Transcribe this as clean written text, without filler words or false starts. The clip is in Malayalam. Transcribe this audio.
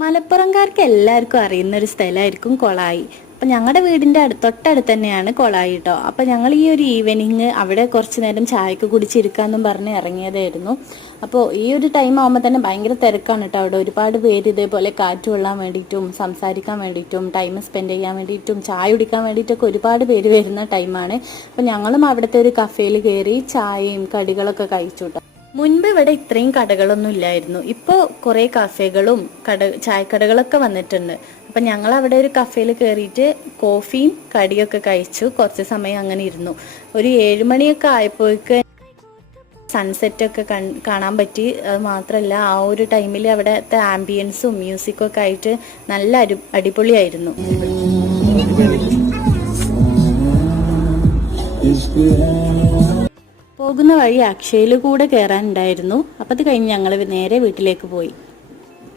മലപ്പുറംകാർക്ക് എല്ലാവർക്കും അറിയുന്ന ഒരു സ്ഥലമായിരിക്കും കൊളായി. അപ്പം ഞങ്ങളുടെ വീടിൻ്റെ തൊട്ടടുത്ത് തന്നെയാണ് കൊളായി കേട്ടോ. അപ്പം ഞങ്ങൾ ഈ ഒരു ഈവനിങ് അവിടെ കുറച്ച് നേരം ചായക്ക് കുടിച്ചിരിക്കാമെന്നും പറഞ്ഞ് ഇറങ്ങിയതായിരുന്നു. അപ്പോൾ ഈ ഒരു ടൈം ആകുമ്പോൾ തന്നെ ഭയങ്കര തിരക്കാണ് കേട്ടോ. അവിടെ ഒരുപാട് പേര് ഇതേപോലെ കാറ്റ് കൊള്ളാൻ വേണ്ടിയിട്ടും സംസാരിക്കാൻ വേണ്ടിയിട്ടും ടൈം സ്പെൻഡ് ചെയ്യാൻ വേണ്ടിയിട്ടും ചായ കുടിക്കാൻ വേണ്ടിയിട്ടൊക്കെ ഒരുപാട് പേര് വരുന്ന ടൈമാണ്. അപ്പം ഞങ്ങളും അവിടുത്തെ ഒരു കഫേയിൽ കയറി ചായയും കടികളൊക്കെ കഴിച്ചു കേട്ടോ. മുൻപ് ഇവിടെ ഇത്രയും കടകളൊന്നും ഇല്ലായിരുന്നു. ഇപ്പോൾ കുറേ കഫേകളും ചായക്കടകളൊക്കെ വന്നിട്ടുണ്ട്. അപ്പം ഞങ്ങൾ അവിടെ ഒരു കഫേയിൽ കയറിയിട്ട് കോഫിയും കടിയൊക്കെ കഴിച്ചു. കുറച്ച് സമയം അങ്ങനെ ഇരുന്നു. ഒരു 7 മണിയൊക്കെ ആയപ്പോഴേക്ക് സൺസെറ്റൊക്കെ കാണാൻ പറ്റി. അത് മാത്രമല്ല ആ ഒരു ടൈമിൽ അവിടുത്തെ ആംബിയൻസും മ്യൂസിക്കും ഒക്കെ ആയിട്ട് നല്ല അടിപൊളിയായിരുന്നു. പോകുന്ന വഴി അക്ഷയയിൽ കൂടെ കയറാനുണ്ടായിരുന്നു. അപ്പം അത് കഴിഞ്ഞ് ഞങ്ങൾ നേരെ വീട്ടിലേക്ക് പോയി.